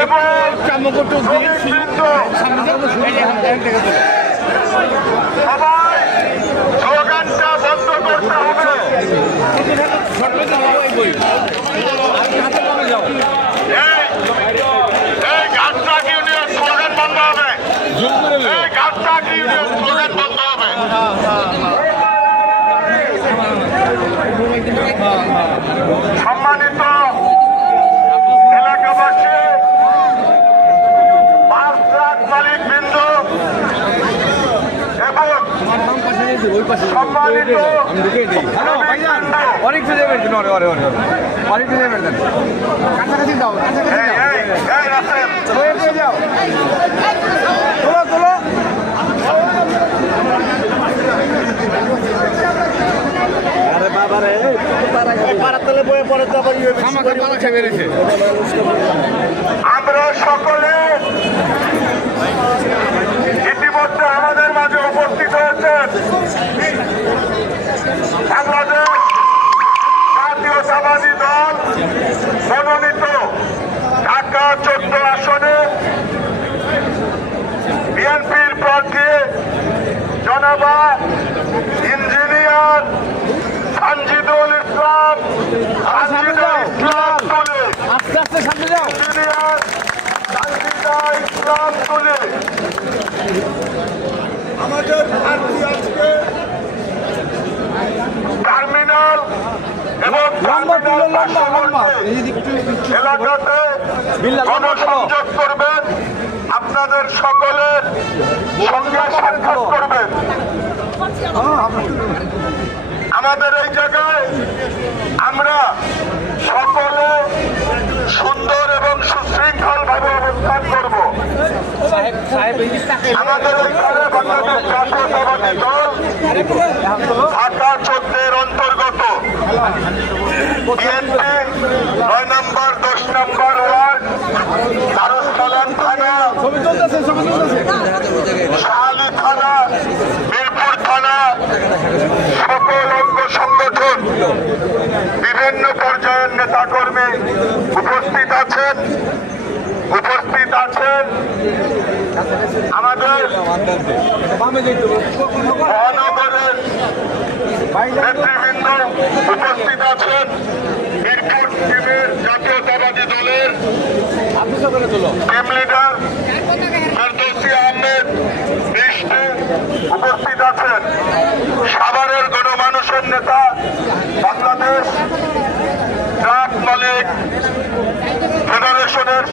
এবং সবাই স্লোগানটা বন্ধ করতে হবে। এই গাছটাক ইউনিয়ন স্লোগান বন্ধ হবে। এই গাছটাক ইউনিয়ন স্লোগান বন্ধ হবে। সম্মানিত এলাকাবাসী, 5 লাখ মালিকবৃন্দ এবং সম্মানিত অনেকটা যাবেন অনেকটা যাবেন কাছাকাছি যাও কাছাকাছি যাও তোলো তোলো আরে বাবা রে পাড়াতলে বয়ে পড়ে তো আবার বেরিয়েছে। আমরা সকলে ইতিমধ্যে আমাদের মাঝে উপস্থিত হয়েছেন বাংলাদেশ জাতীয়তাবাদী দল মনোনীত ঢাকা 14 আসনে বিএনপির প্রার্থী জনাবা ইঞ্জিনিয়ার সানজিদুল ইসলাম তুলে আস্তে আস্তে সামনে যাও। ইঞ্জিনিয়ার সানজিদা ইসলাম তুলে আমাদের প্রার্থী আজকে টার্মিনাল এবং এলাকাতে গণসংযোগ করবেন, আপনাদের সকলের সঙ্গে সাক্ষাৎ করবেন। আমাদের এই জায়গায় আমরা সকলে সুন্দর এবং সুশৃঙ্খল ভাবে অবস্থান করব। আমাদের এইখানে বাংলাদেশ জাতীয়তাবাদী দল ঢাকা 14 অন্তর্গত বিএনপি 9 নম্বর 10 নম্বর ওয়ার্ড দারুসালাম থানা, শাহালি থানা, মিরপুর থানা সকল অঙ্গ সংগঠন বিভিন্ন পর্যায়ের নেতাকর্মী উপস্থিত আছেন। আমাদের মহানগরের নেতৃবৃন্দ উপস্থিত আছেন। মিরপুর টিমের জাতীয়তাবাদী দলের টিম লিডার ফেরদৌসী আহমেদ বৃষ্টি উপস্থিত আছেন। সাভারের গণমানুষের নেতা বাংলাদেশ ট্রাক মালিক ফেডারেশনের